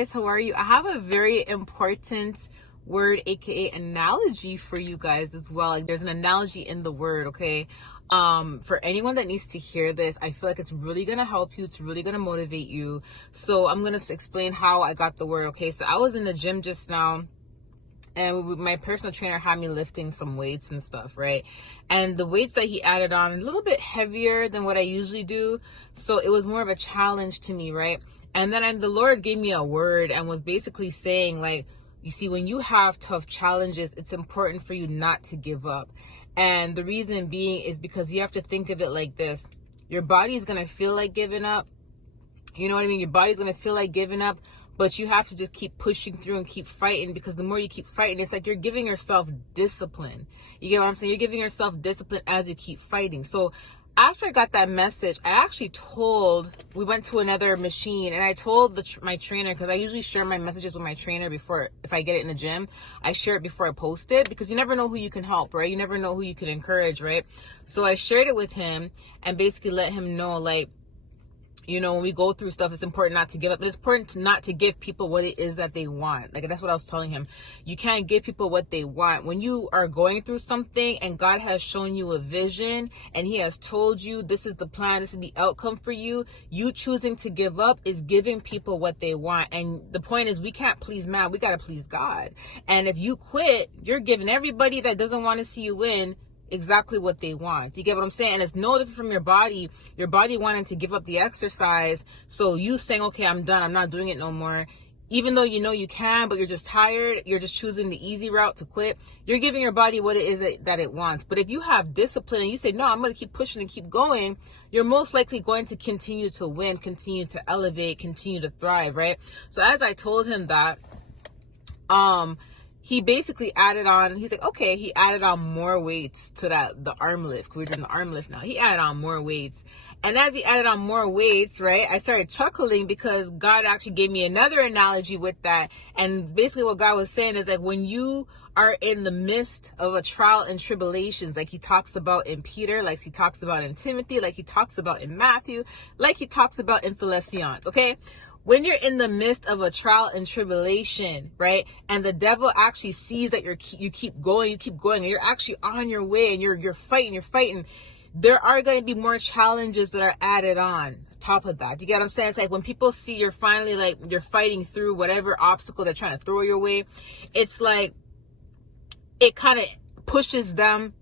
guys, how are you? I have a very important word, aka analogy for you guys as well. Like, there's an analogy in the word, okay? For anyone that needs to hear this, I feel like it's really gonna help you, it's really gonna motivate you. So I'm gonna explain how I got the word. Okay, so I was in the gym just now, and my personal trainer had me lifting some weights and stuff, right? And the weights that he added on, a little bit heavier than what I usually do, so it was more of a challenge to me, right? And then the Lord gave me a word and was basically saying, like, you see, when you have tough challenges, it's important for you not to give up. And the reason being is because you have to think of it like this. Your body is going to feel like giving up. You know what I mean? Your body's going to feel like giving up, but you have to just keep pushing through and keep fighting, because the more you keep fighting, it's like you're giving yourself discipline. You get what I'm saying? You're giving yourself discipline as you keep fighting. So after I got that message, I actually we went to another machine, and I told my trainer, because I usually share my messages with my trainer if I get it in the gym, I share it before I post it, because you never know who you can help, right? You never know who you can encourage, right? So I shared it with him and basically let him know, like, you know, when we go through stuff, it's important not to give up. It's important not to give people what it is that they want. Like, that's what I was telling him. You can't give people what they want. When you are going through something and God has shown you a vision and he has told you this is the plan, this is the outcome for you, you choosing to give up is giving people what they want. And the point is, we can't please man. We got to please God. And if you quit, you're giving everybody that doesn't want to see you win exactly what they want. You get what I'm saying? And it's no different from your body wanting to give up the exercise. So you saying, okay, I'm done, I'm not doing it no more, even though you know you can, but you're just tired, you're just choosing the easy route to quit. You're giving your body what it is that it wants. But if you have discipline and you say, no, I'm going to keep pushing and keep going, you're most likely going to continue to win, continue to elevate, continue to thrive, right? So as I told him that, he basically added on, he's like, okay, he added on more weights to the arm lift. We're doing the arm lift now. He added on more weights. And as he added on more weights, right, I started chuckling, because God actually gave me another analogy with that. And basically what God was saying is, like, when you are in the midst of a trial and tribulations, like he talks about in Peter, like he talks about in Timothy, like he talks about in Matthew, like he talks about in Philippians, okay? When you're in the midst of a trial and tribulation, right, and the devil actually sees that you keep going, and you're actually on your way, and you're fighting, there are going to be more challenges that are added on top of that. Do you get what I'm saying? It's like when people see you're finally, like, you're fighting through whatever obstacle they're trying to throw your way, it's like it kind of pushes them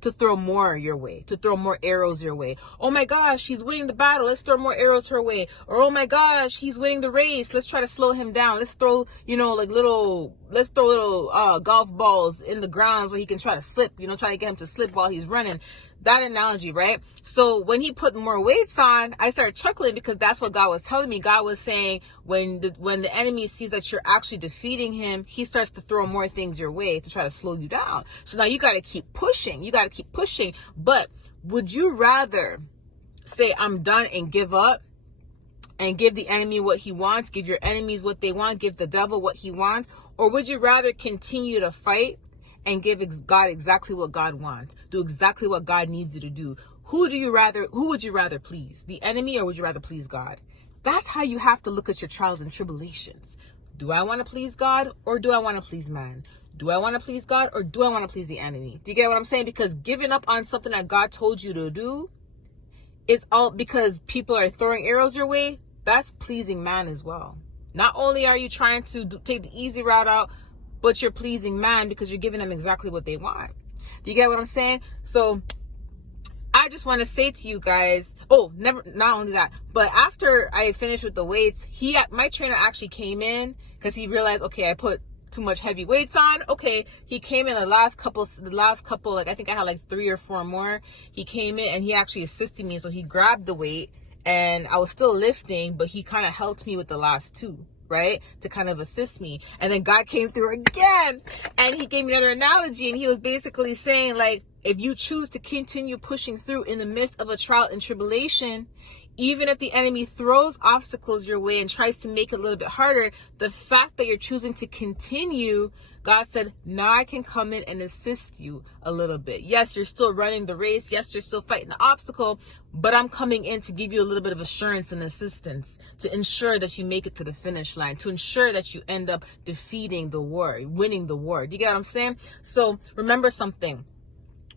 to throw more your way, to throw more arrows your way. Oh my gosh, he's winning the battle, let's throw more arrows her way. Or, oh my gosh, he's winning the race, let's try to slow him down. Let's throw, little golf balls in the ground so he can try to slip, try to get him to slip while he's running. That analogy, right? So when he put more weights on, I started chuckling, because that's what God was telling me. God was saying, when the enemy sees that you're actually defeating him, he starts to throw more things your way to try to slow you down. So now you got to keep pushing. But would you rather say, I'm done, and give up, and give the enemy what he wants, give your enemies what they want, give the devil what he wants? Or would you rather continue to fight and give God exactly what God wants, do exactly what God needs you to do? Who would you rather please, the enemy, or would you rather please God? That's how you have to look at your trials and tribulations. Do I want to please God, or do I want to please man? Do I want to please God, or do I want to please the enemy? Do you get what I'm saying? Because giving up on something that God told you to do is all because people are throwing arrows your way. That's pleasing man as well. Not only are you trying to take the easy route out, but you're pleasing man, because you're giving them exactly what they want. Do you get what I'm saying? So I just want to say to you guys, not only that, but after I finished with the weights, my trainer actually came in, because he realized, okay, I put too much heavy weights on. Okay, he came in the last couple, like, I think I had like 3 or 4 more. He came in and he actually assisted me. So he grabbed the weight, and I was still lifting, but he kind of helped me with the last 2, right, to kind of assist me. And then God came through again, and he gave me another analogy, and he was basically saying, like, if you choose to continue pushing through in the midst of a trial and tribulation, Even if the enemy throws obstacles your way and tries to make it a little bit harder, the fact that you're choosing to continue, God said, now I can come in and assist you a little bit. Yes, you're still running the race. Yes, you're still fighting the obstacle, but I'm coming in to give you a little bit of assurance and assistance to ensure that you make it to the finish line, to ensure that you end up defeating the war, winning the war. Do you get what I'm saying? So remember something.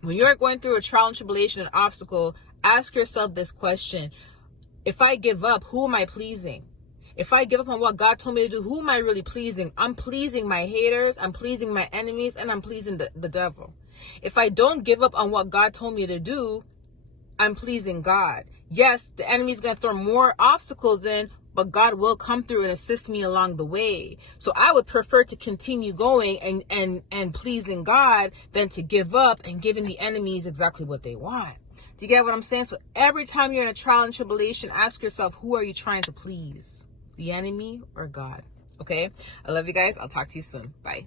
When you're going through a trial and tribulation, an obstacle, ask yourself this question. If I give up, who am I pleasing? If I give up on what God told me to do, who am I really pleasing? I'm pleasing my haters, I'm pleasing my enemies, and I'm pleasing the devil. If I don't give up on what God told me to do, I'm pleasing God. Yes, the enemy's going to throw more obstacles in, but God will come through and assist me along the way. So I would prefer to continue going and pleasing God than to give up and giving the enemies exactly what they want. Do you get what I'm saying? So every time you're in a trial and tribulation, ask yourself, who are you trying to please? The enemy or God? Okay? I love you guys. I'll talk to you soon. Bye.